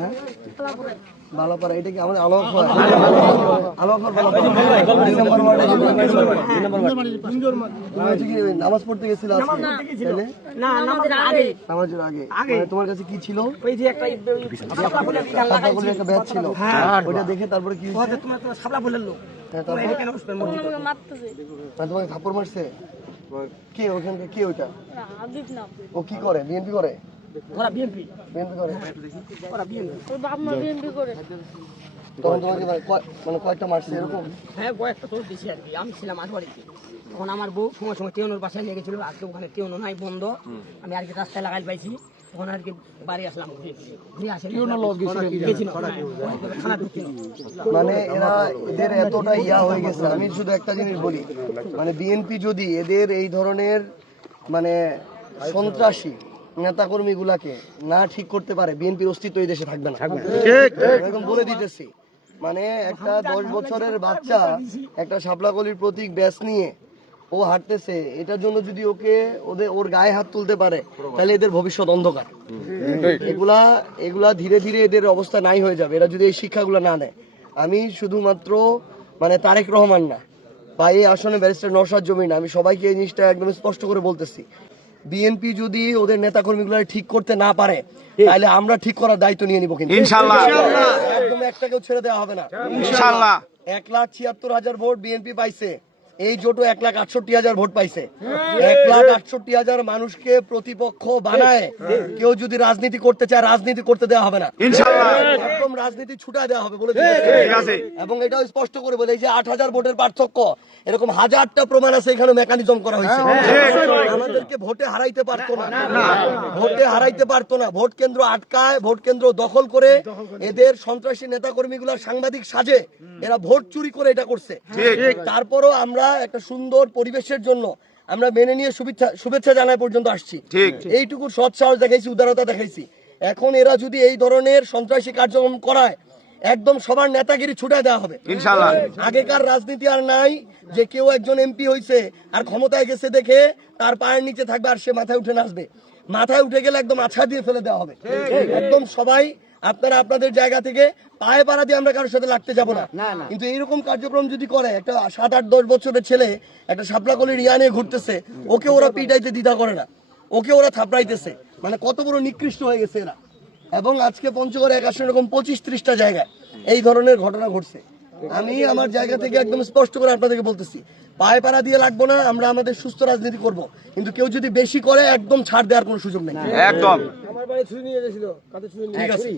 হ্যাঁ? বালাপাড়া এটা কি আমাদের কি নামাজ পড়তে গেছিলে নামাজের আগে। মানে তোমার কাছে কি ছিল? একটা ব্যাচ ছিল। দেখে তারপরে কি লোক। হ্যাঁ, তোমরা তারপর? মসজিদে? মানে তোমাকে থাপ্পড় মারছে? কে ওখানকে কে ওইটা? ও কি করে? বিএনপি করে? ওরা বিএনপি বিএনপি করে। ওরা বিএনপি ওর বাপ মা বিএনপি করে। তখন তোমাকে মানে মানে কয়েকটা মারছে এরকম? হ্যাঁ কয়েকটা তোর দিছি আর কি। আমি ছিলাম আটবাড়িতে তখন আমার বউ সময় সময় টেউনোর বাসায় নিয়ে গেছিল। আজকে ওখানে টেউনো নাই বন্ধ। আমি আর কি রাস্তায় লাগাই পাইছি। তখন আর কি বাড়ি আসলাম। ঘুরে আসে। গেছিল। খানা ঢুকছিল মানে এরা এদের এতটা ইয়া হয়ে গেছে। আমি শুধু একটা জিনিস বলি। মানে বিএনপি যদি এদের এই ধরনের মানে সন্ত্রাসী নেতাকর্মী গুলাকে না ঠিক করতে পারে বিএনপির অস্তিত্ব এই দেশে থাকবে না। এরকম বলে দিতেছি। মানে একটা দশ বছরের বাচ্চা একটা শাপলাকলির প্রতীক ব্যাস নিয়ে ও হাঁটতেছে এটার জন্য যদি ওকে ওদের ওর গায়ে হাত তুলতে পারে তাহলে এদের ভবিষ্যৎ অন্ধকার। এগুলা এগুলা ধীরে ধীরে এদের অবস্থা নাই হয়ে যাবে এরা যদি এই শিক্ষাগুলো না নেয়। আমি শুধুমাত্র মানে তারেক রহমান না বা এই আসনে ব্যারিস্টার নরসাদ জমি না আমি সবাইকে এই জিনিসটা একদম স্পষ্ট করে বলতেছি। বিএনপি যদি ওদের নেতা কর্মীগুলো ঠিক করতে না পারে তাহলে আমরা ঠিক করার দায়িত্ব নিয়ে নিব কিন্তু। ইনশাআল্লাহ। একদম একটাকেও ছেড়ে দেওয়া হবে না। ইনশাআল্লাহ এক লাখ ছিয়াত্তর হাজার ভোট বিএনপি পাইছে। এই জোটও এক লাখ আটষট্টি হাজার ভোট পাইছে। এক লাখ আটষট্টি হাজার মানুষকে প্রতিপক্ষ বানায়। কেউ যদি রাজনীতি করতে চায় রাজনীতি করতে দেওয়া হবে না। একদম রাজনীতি ছুটা দেওয়া হবে বলে আছে। এবং এটাও স্পষ্ট করে বলে এই যে আট হাজার ভোটের পার্থক্য এরকম হাজারটা প্রমাণ আছে এখানে মেকানিজম করা হয়েছে। আমাদেরকে ভোটে হারাইতে পারতো না। ভোটে হারাইতে পারতো না। ভোট কেন্দ্র আটকায় ভোট কেন্দ্র দখল করে এদের সন্ত্রাসী নেতা কর্মীগুলা সাংবাদিক সাজে এরা ভোট চুরি করে এটা করছে। তারপরও আমরা একটা সুন্দর পরিবেশের জন্য আমরা মেনে নিয়ে শুভেচ্ছা শুভেচ্ছা জানাই পর্যন্ত আসছি। ঠিক। এইটুকু সৎ সাহস দেখাইছি উদারতা দেখাইছি। এখন এরা যদি এই ধরনের সন্ত্রাসী কার্যক্রম করায় একদম সবার নেতাগিরি ছুটায় দেওয়া হবে। আগেকার রাজনীতি আর নাই যে কেউ একজন এমপি হয়েছে আর ক্ষমতায় গেছে দেখে তার পায়ের নিচে থাকবে আর সে মাথায় উঠে নাচবে। মাথায় উঠে গেলে একদম আছা দিয়ে ফেলে দেওয়া হবে। একদম সবাই আপনারা আপনাদের জায়গা থেকে পায়ে পাড়া দিয়ে আমরা কারোর সাথে লাগতে যাব না। কিন্তু এইরকম কার্যক্রম যদি করে একটা সাত আট দশ বছরের ছেলে একটা সাপলাকলির ইয়া নিয়ে ঘুরতেছে ওকে ওরা পিটাইতে দ্বিধা করে না। ওকে ওরা থাপড়াইতেছে। মানে কত বড় নিকৃষ্ট হয়ে গেছে এরা। এবং আজকে পঞ্চগড়ে এক আসনে এরকম পঁচিশ ত্রিশটা জায়গায় এই ধরনের ঘটনা ঘটছে। আমি আমার জায়গা থেকে একদম স্পষ্ট করে আপনাদেরকে বলতেছি পায়ে পাড়া দিয়ে লাগবো না আমরা আমাদের সুস্থ রাজনীতি করব। কিন্তু কেউ যদি বেশি করে একদম ছাড় দেওয়ার কোনো সুযোগ নেই। একদম। ঠিক আছে